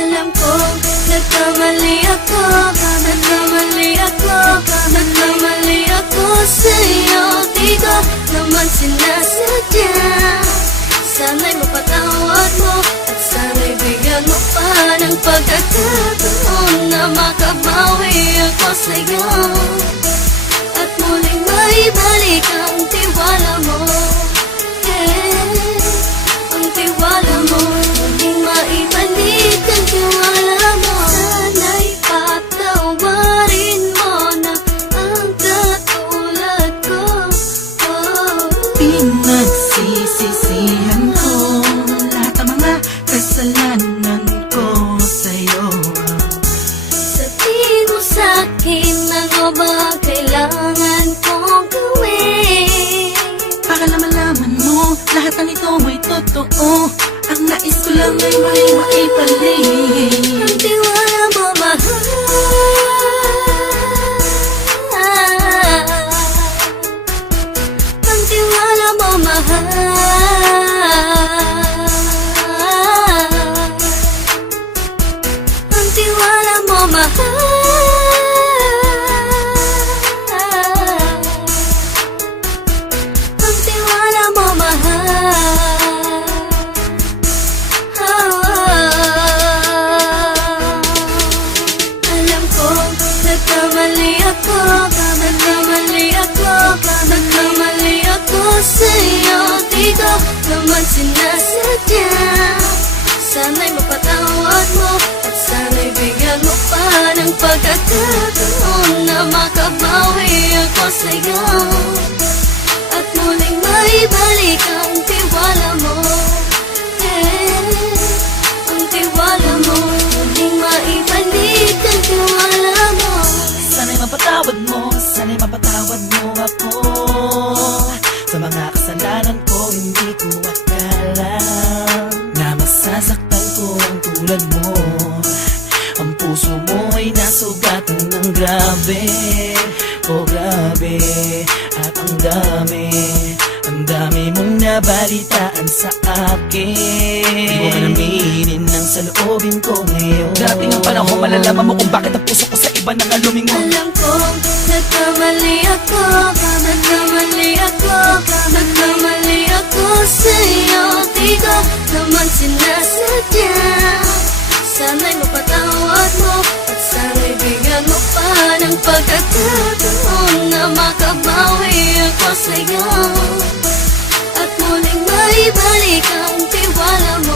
Alam ko, nagkamali ako, nagkamali ako, nagkamali ako sa'yo. Di ko naman sinasadya. Sana'y mapatawad mo at sana'y bigyan mo pa ng pagkakataon na makabawi ako sa'yo at muling maibalik ang tiwala mo. Ang tiwala mo, muling maibalik ang tiwala mo. Sana'y patawarin mo na ang katulad ko. Pinagsisisihan ko lahat ng mga kasalanan ko sa'yo. Sabihin mo sa'kin ano ba kailangan kong gawin Para malaman mo lahat ng ito ay totoo. Ang nais ko lang ay may maibalik ang tiwala mo, mahal. Ang tiwala mo, mahal. Ang tiwala mo, mahal. Ang tiwala mo, mahal. Alam ko, nagkamali ako, nagkamali ako, nagkamali ako sa'yo. Di ko naman sinasadya. Sana'y mapatawad mo at sana'y bigyan mo pa ng pagkakataon na makabawi ako sa'yo at muling maibalik ang tiwala mo. Ang tiwala mo, muling maibalik ang tiwala mo. Sana'y mapatawad mo, sana'y mapatawad mo ako sa mga kasalanan ko. Hindi ko akala na masasaktan ko ang tulad mo. Ang puso mo ay nasugatan ng grabe, oh grabe. At ang dami mong nabalitaan sa akin. Di mo man aminin ang saloobin ko ngayon. Darating ang panahon, malalaman mo kung bakit ang puso ko sa iba nang lumingon. Alam ko, nagkamali ako, nagkamali ako, nagkamali ako sa'yo. Di ko naman sinasadya. Sana'y mapatawad mo at sana'y bigyan mo pa ng pagkakataon na makabawi ako sa'yo at muling maibalik ang tiwala mo.